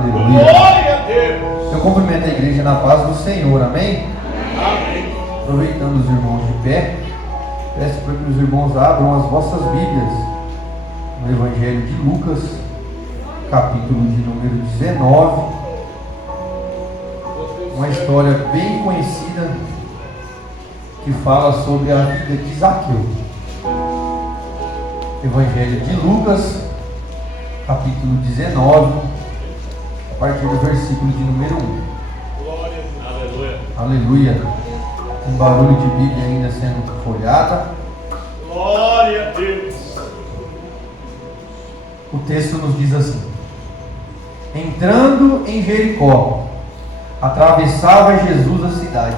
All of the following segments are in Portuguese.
Aleluia. Glória a Deus. Eu cumprimento a igreja na paz do Senhor, amém? Amém. Aproveitando os irmãos de pé, peço para que os irmãos abram as vossas Bíblias no Evangelho de Lucas, capítulo de número 19. Uma história bem conhecida que fala sobre a vida de Zaqueu. Evangelho de Lucas, capítulo 19, a partir do versículo de número 1. Glória, aleluia. Aleluia. Um barulho de Bíblia ainda sendo folhada. Glória a Deus. O texto nos diz assim: entrando em Jericó, atravessava Jesus a cidade.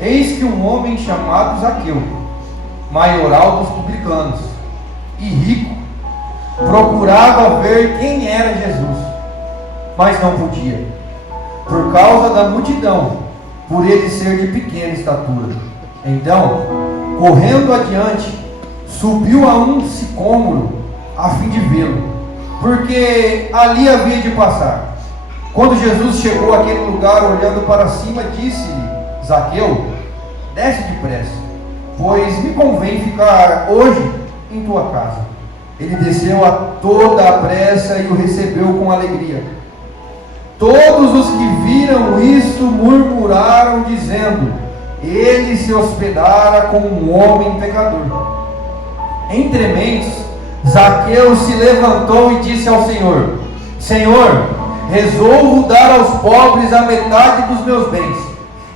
Eis que um homem chamado Zaqueu, maioral dos publicanos e rico, procurava ver quem era Jesus, mas não podia, por causa da multidão, por ele ser de pequena estatura. Então, correndo adiante, subiu a um sicômoro, a fim de vê-lo, porque ali havia de passar. Quando Jesus chegou àquele lugar, olhando para cima, disse-lhe: Zaqueu, desce depressa, pois me convém ficar hoje em tua casa. Ele desceu a toda a pressa e o recebeu com alegria. Todos os que viram isso murmuraram, dizendo: ele se hospedara com um homem pecador. Entre mentes, Zaqueu se levantou e disse ao Senhor: Senhor, resolvo dar aos pobres a metade dos meus bens,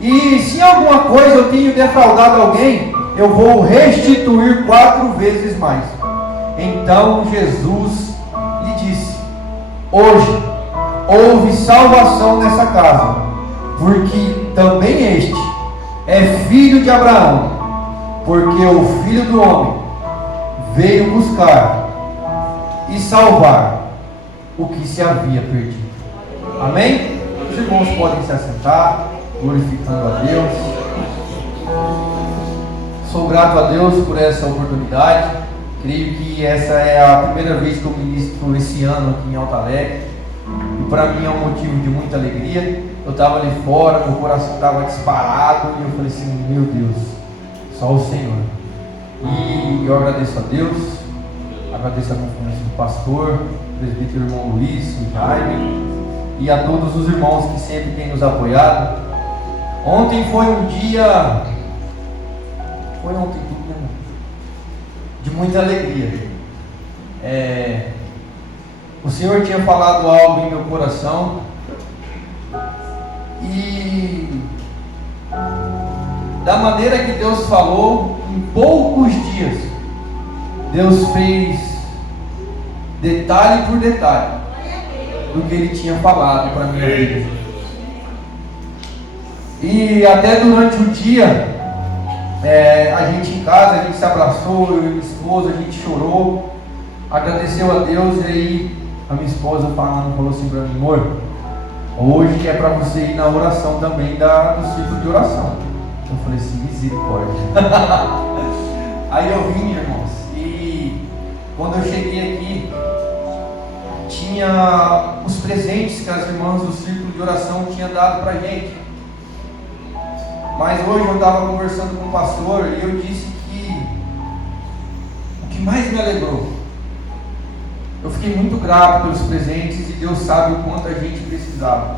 e se alguma coisa eu tenho defraudado alguém, eu vou restituir 4 vezes mais. Então Jesus lhe disse: hoje houve salvação nessa casa, porque também este é filho de Abraão, porque o Filho do Homem veio buscar e salvar o que se havia perdido. Amém? Os irmãos podem se assentar, glorificando a Deus. Sou grato a Deus por essa oportunidade. Creio que essa é a primeira vez que eu ministro esse ano aqui em Alto Alegre, e para mim é um motivo de muita alegria. Eu estava ali fora, meu coração estava disparado, e eu falei assim: meu Deus, só o Senhor. E eu agradeço a Deus, agradeço a confiança do pastor, o presbítero irmão Luiz, o Jaime, e a todos os irmãos que sempre têm nos apoiado. Ontem foi um dia, de muita alegria. O Senhor tinha falado algo em meu coração, e da maneira que Deus falou, em poucos dias, Deus fez detalhe por detalhe do que Ele tinha falado para a minha vida. E até durante o dia, a gente em casa, a gente se abraçou, eu e minha esposa, a gente chorou, agradeceu a Deus. E aí a minha esposa falou assim para mim: amor, hoje é para você ir na oração também do ciclo de oração. Eu falei assim: misericórdia. Aí eu vim, irmãos, e quando eu cheguei aqui, tinha os presentes que as irmãs do círculo de oração tinham dado para a gente. Mas hoje eu estava conversando com o pastor e eu disse que o que mais me alegrou, eu fiquei muito grato pelos presentes, e Deus sabe o quanto a gente precisava.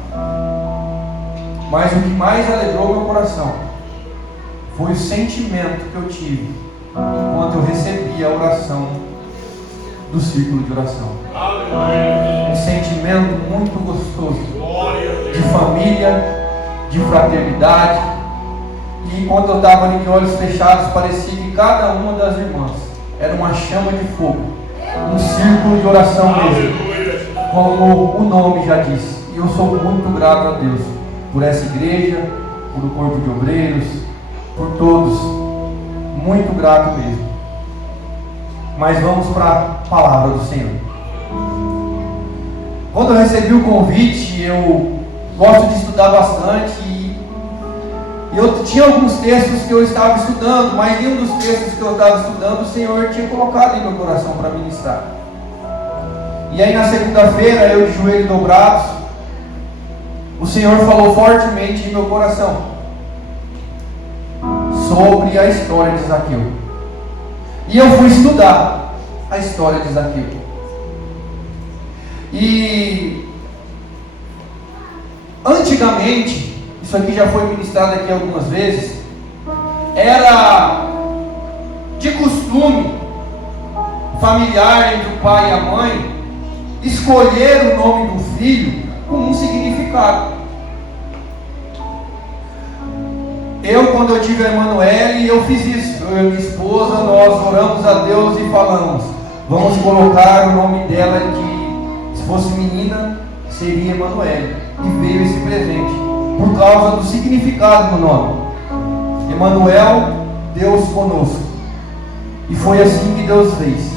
Mas o que mais alegrou meu coração foi o sentimento que eu tive enquanto eu recebi a oração do círculo de oração. Um sentimento muito gostoso de família, de fraternidade. E enquanto eu estava ali de olhos fechados, parecia que cada uma das irmãs era uma chama de fogo, um círculo de oração mesmo, como o nome já diz. E eu sou muito grato a Deus por essa igreja, por o corpo de obreiros, por todos, muito grato mesmo. Mas vamos para a palavra do Senhor. Quando eu recebi o convite, eu gosto de estudar bastante, e eu tinha alguns textos que eu estava estudando, mas nenhum dos textos que eu estava estudando o Senhor tinha colocado em meu coração para ministrar. E aí na segunda-feira, eu de joelhos dobrados, o Senhor falou fortemente em meu coração sobre a história de Zaqueu. E eu fui estudar a história de Zaqueu. E antigamente, isso aqui já foi ministrado aqui algumas vezes, era de costume familiar entre o pai e a mãe escolher o nome do filho com um significado. Quando eu tive a Emanuele, eu fiz isso. Eu e minha esposa, nós oramos a Deus e falamos: vamos colocar o nome dela de, se fosse menina, seria Emanuele. E veio esse presente, por causa do significado do nome. Emanuel, Deus conosco. E foi assim que Deus fez.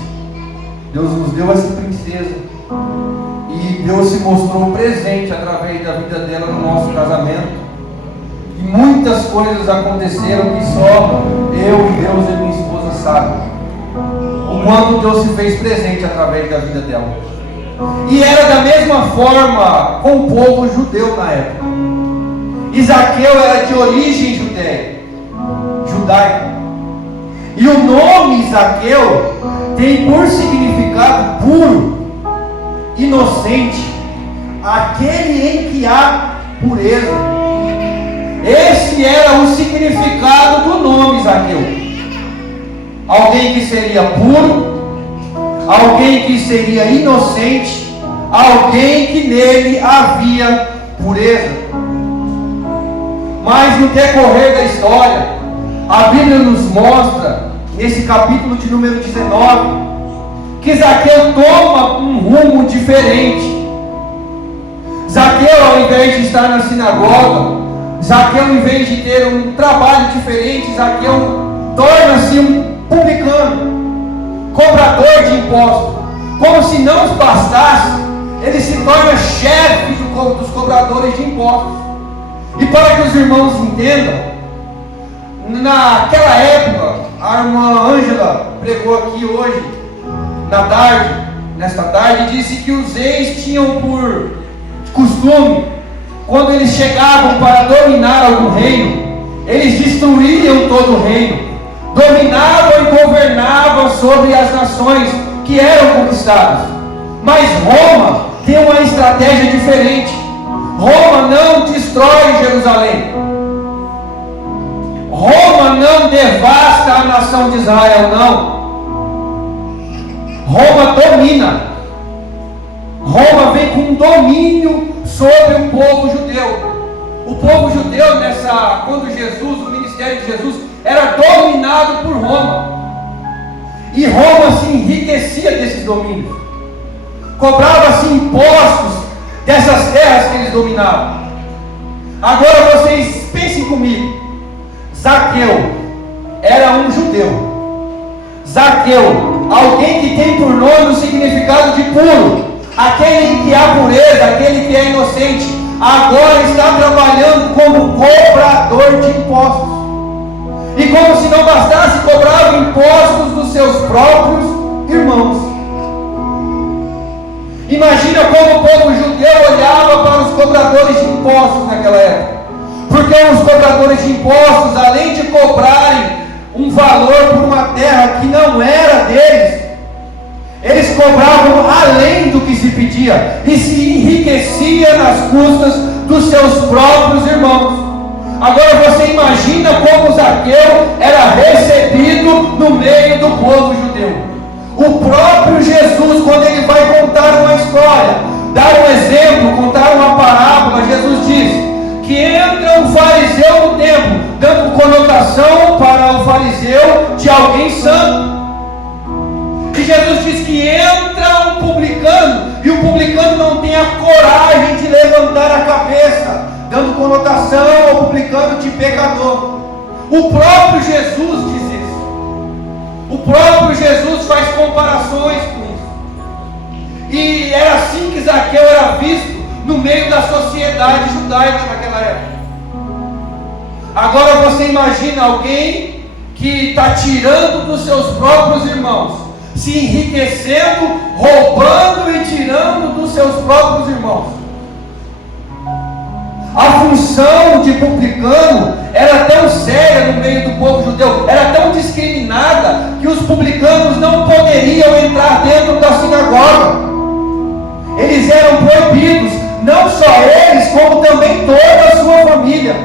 Deus nos deu essa princesa. E Deus se mostrou presente através da vida dela no nosso casamento. E muitas coisas aconteceram que só eu e Deus e minha esposa sabem. O quanto Deus se fez presente através da vida dela. E era da mesma forma com o povo judeu na época. Zaqueu era de origem judaica. E o nome Zaqueu tem por significado puro, inocente, aquele em que há pureza. Esse era o significado do nome Zaqueu. Alguém que seria puro, alguém que seria inocente, alguém que nele havia pureza. Mas no decorrer da história, a Bíblia nos mostra, nesse capítulo de número 19, que Zaqueu toma um rumo diferente. Zaqueu, ao invés de estar na sinagoga, Zaqueu, em vez de ter um trabalho diferente, Zaqueu torna-se um publicano, cobrador de impostos. Como se não bastasse, ele se torna chefe dos cobradores de impostos. E para que os irmãos entendam, naquela época, a irmã Ângela pregou aqui hoje, nesta tarde, disse que os reis tinham por costume, quando eles chegavam para dominar algum reino, eles destruíam todo o reino, dominavam e governavam sobre as nações que eram conquistadas. Mas Roma tem uma estratégia diferente. Roma não destrói Jerusalém. Roma não devasta a nação de Israel, não. Roma domina. Roma vem com domínio sobre o povo judeu. O povo judeu, quando o ministério de Jesus era dominado por Roma. E Roma se enriquecia desses domínios. Cobrava-se impostos dessas terras que eles dominavam. Agora vocês pensem comigo. Zaqueu era um judeu. Zaqueu, alguém que tem por nome o significado de puro, aquele em que há pureza, aquele que é inocente, agora está trabalhando como cobrador de impostos. E como se não bastasse, cobrava impostos dos seus próprios irmãos. Imagina como o povo judeu olhava para os cobradores de impostos naquela época. Porque os cobradores de impostos, além de cobrarem um valor por uma terra que não era deles, eles cobravam além do que se pedia e se enriquecia nas custas dos seus próprios irmãos. Agora você imagina como Zaqueu era recebido no meio do povo judeu. O próprio Jesus, quando ele vai contar uma história, dar um exemplo, contar uma parábola, Jesus diz que entra um fariseu no templo, dando conotação para o fariseu de alguém santo. E Jesus diz que entra um publicano, e o publicano não tem a coragem de levantar a cabeça, dando conotação ao publicano de pecador. O próprio Jesus diz isso. O próprio Jesus faz comparações com isso. E era assim que Zaqueu era visto no meio da sociedade judaica naquela época. Agora você imagina alguém que está tirando dos seus próprios irmãos, se enriquecendo, roubando e tirando dos seus próprios irmãos. condição de publicano era tão séria no meio do povo judeu, era tão discriminada, que os publicanos não poderiam entrar dentro da sinagoga. Eles eram proibidos, não só eles, como também toda a sua família.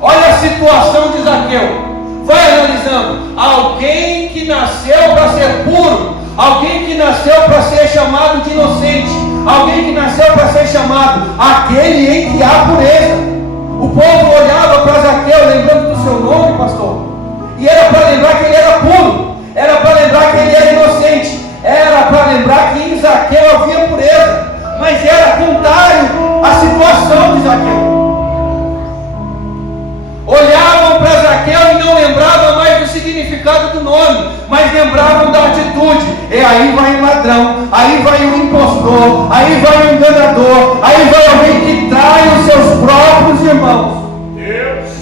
Olha a situação de Zaqueu. Vai analisando. Alguém que nasceu para ser puro, alguém que nasceu para ser chamado de inocente, alguém que nasceu para ser chamado aquele em que há pureza. O povo olhava para Zaqueu, lembrando do seu nome, pastor, e era para lembrar que ele era puro, era para lembrar que ele era inocente, era para lembrar que em Zaqueu havia pureza. Mas era contrário à situação de Zaqueu. Olhavam para Zaqueu e não lembravam mais do significado do nome, mas lembravam da atitude. E aí vai um ladrão, aí vai um impostor, aí vai um enganador, aí vai alguém que trai os seus próprios irmãos.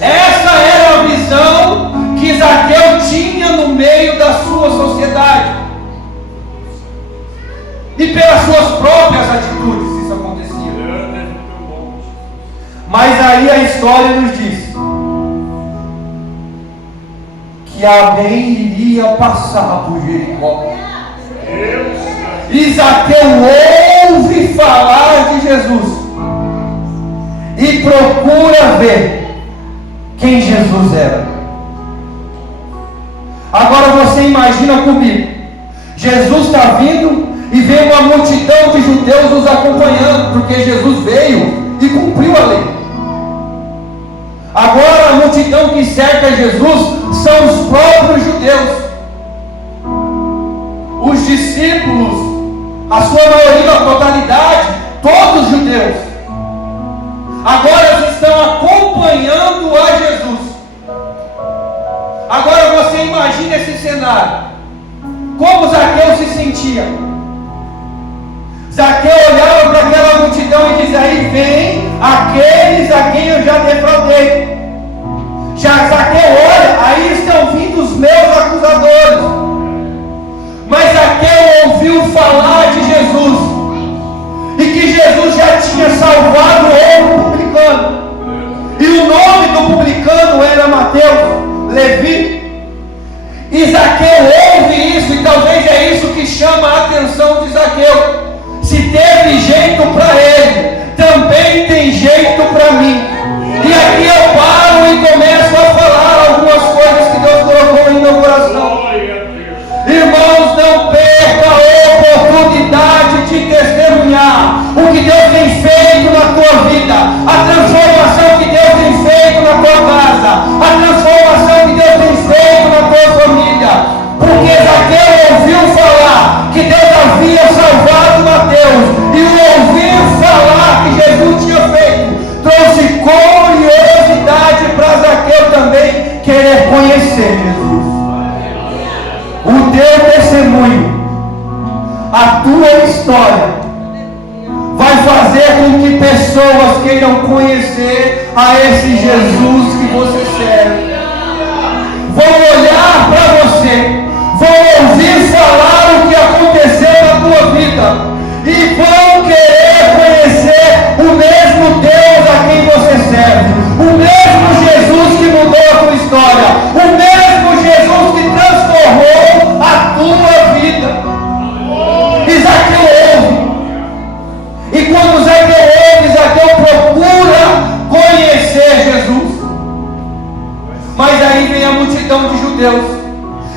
Essa era a visão que Zaqueu tinha no meio da sua sociedade. E pelas suas próprias atitudes isso acontecia. Mas aí a história nos diz que alguém iria passar por Jericó. E Zaqueu ouve falar de Jesus e procura ver quem Jesus era. Agora você imagina comigo, Jesus está vindo e vê uma multidão de judeus nos acompanhando, porque Jesus veio e cumpriu a lei. Agora a multidão que cerca Jesus são os próprios judeus, os discípulos, a sua maioria, a totalidade, todos judeus. Agora eles estão acompanhando a Jesus. Agora você imagina esse cenário. Como Zaqueu se sentia? Zaqueu olhava para aquela multidão e dizia: aí vem aqueles a quem eu já defraudei. Zaqueu olha, aí estão vindo os meus acusadores. Mas Zaqueu ouviu falar de Jesus, e que Jesus já tinha salvado outro publicano, e o nome do publicano era Mateus, Levi. E Zaqueu ouve isso, e talvez é isso que chama a atenção de Zaqueu. Se teve jeito para ele, também tem jeito para mim. E aqui eu paro e começo a falar algumas coisas que Deus colocou em meu coração. Irmãos, não perca a oportunidade de testemunhar o que Deus tem feito na tua vida, a transformação que Deus tem feito na tua casa, a transformação que Deus tem feito na tua família. Porque Zaqueu ouviu falar que Deus havia salvado Mateus, e o ouvir falar que Jesus tinha feito trouxe curiosidade para Zaqueu também querer conhecer Jesus. O teu testemunho, a tua história, vai fazer com que pessoas queiram conhecer a esse Jesus que você serve. Vão olhar para você, vão ouvir falar o que aconteceu na tua vida, e vão querer conhecer o mesmo Deus a quem você serve, o mesmo Jesus que mudou a tua história, o mesmo Jesus que transformou a tua vida. E Zaqueu ouve, e quando Zaqueu ouve, Zaqueu procura conhecer Jesus. Mas aí vem a multidão de judeus,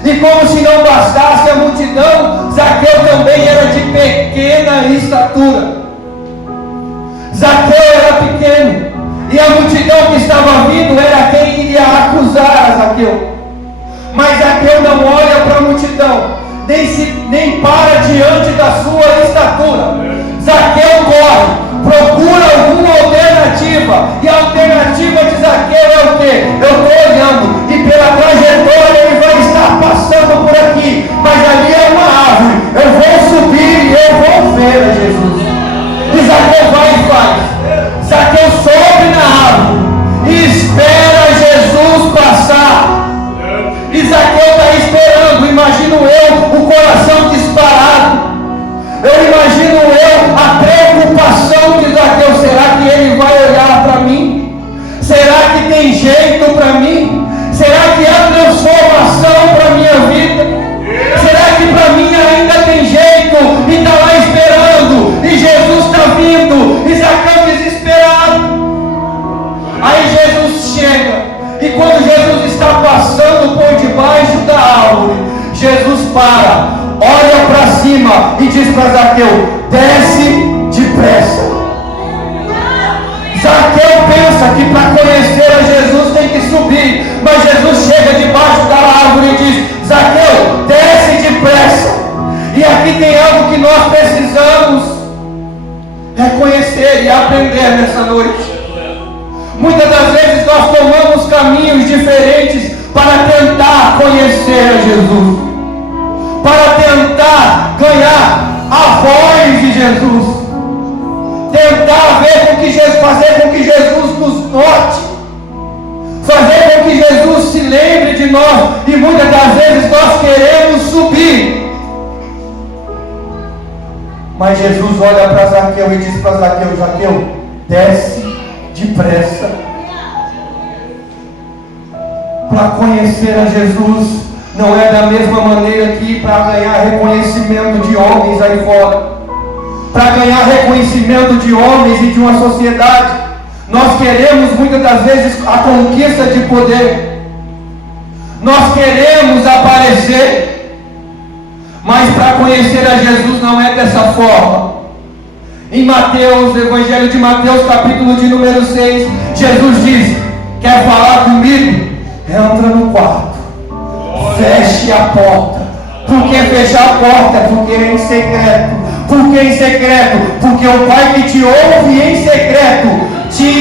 e como se não bastasse a multidão, Zaqueu também era de pequena estatura. Zaqueu era pequeno, e a multidão que estava vindo era quem iria acusar a Zaqueu. Mas Zaqueu não olha para a multidão, nem para diante da sua estatura. Zaqueu corre, procura alguma alternativa, e a alternativa de Zaqueu é o quê? Eu estou olhando, e pela trajetória ele vai estar passando por aqui, mas ali é uma árvore, eu vou subir e eu vou ver a Jesus. E Zaqueu vai e faz. Zaqueu sobe na árvore e espera Jesus passar. E Zaqueu está esperando, imagino eu, o coração disparado. Eu imagino eu a preocupação de Zaqueu. Será que ele vai olhar para mim? Será jeito para mim? Será que há transformação para a minha vida? Será que para mim ainda tem jeito? E está lá esperando, e Jesus está vindo, e Zaqueu desesperado. Aí Jesus chega, e quando Jesus está passando por debaixo da árvore, Jesus para, olha para cima e diz para Zaqueu: desce depressa. Zaqueu pensa que para conhecer a Jesus tem que subir, mas Jesus chega debaixo da árvore e diz: Zaqueu, desce depressa. E aqui tem algo que nós precisamos reconhecer e aprender nessa noite. Muitas das vezes nós tomamos caminhos diferentes para tentar conhecer a Jesus, para tentar ganhar a voz de Jesus, tentar ver com que Jesus, fazer com que Jesus nos note, fazer com que Jesus se lembre de nós. E muitas das vezes nós queremos subir, mas Jesus olha para Zaqueu e diz para Zaqueu: Zaqueu, desce depressa. Para conhecer a Jesus não é da mesma maneira que para ganhar reconhecimento de homens aí fora, para ganhar reconhecimento de homens e de uma sociedade. Nós queremos muitas das vezes a conquista de poder, nós queremos aparecer, mas para conhecer a Jesus não é dessa forma. Em Mateus, Evangelho de Mateus, capítulo de número 6, Jesus diz: quer falar comigo? Entra no quarto, feche a porta. Por que fechar a porta? Porque é em secreto. Por que em secreto? Porque o Pai que te ouve em secreto te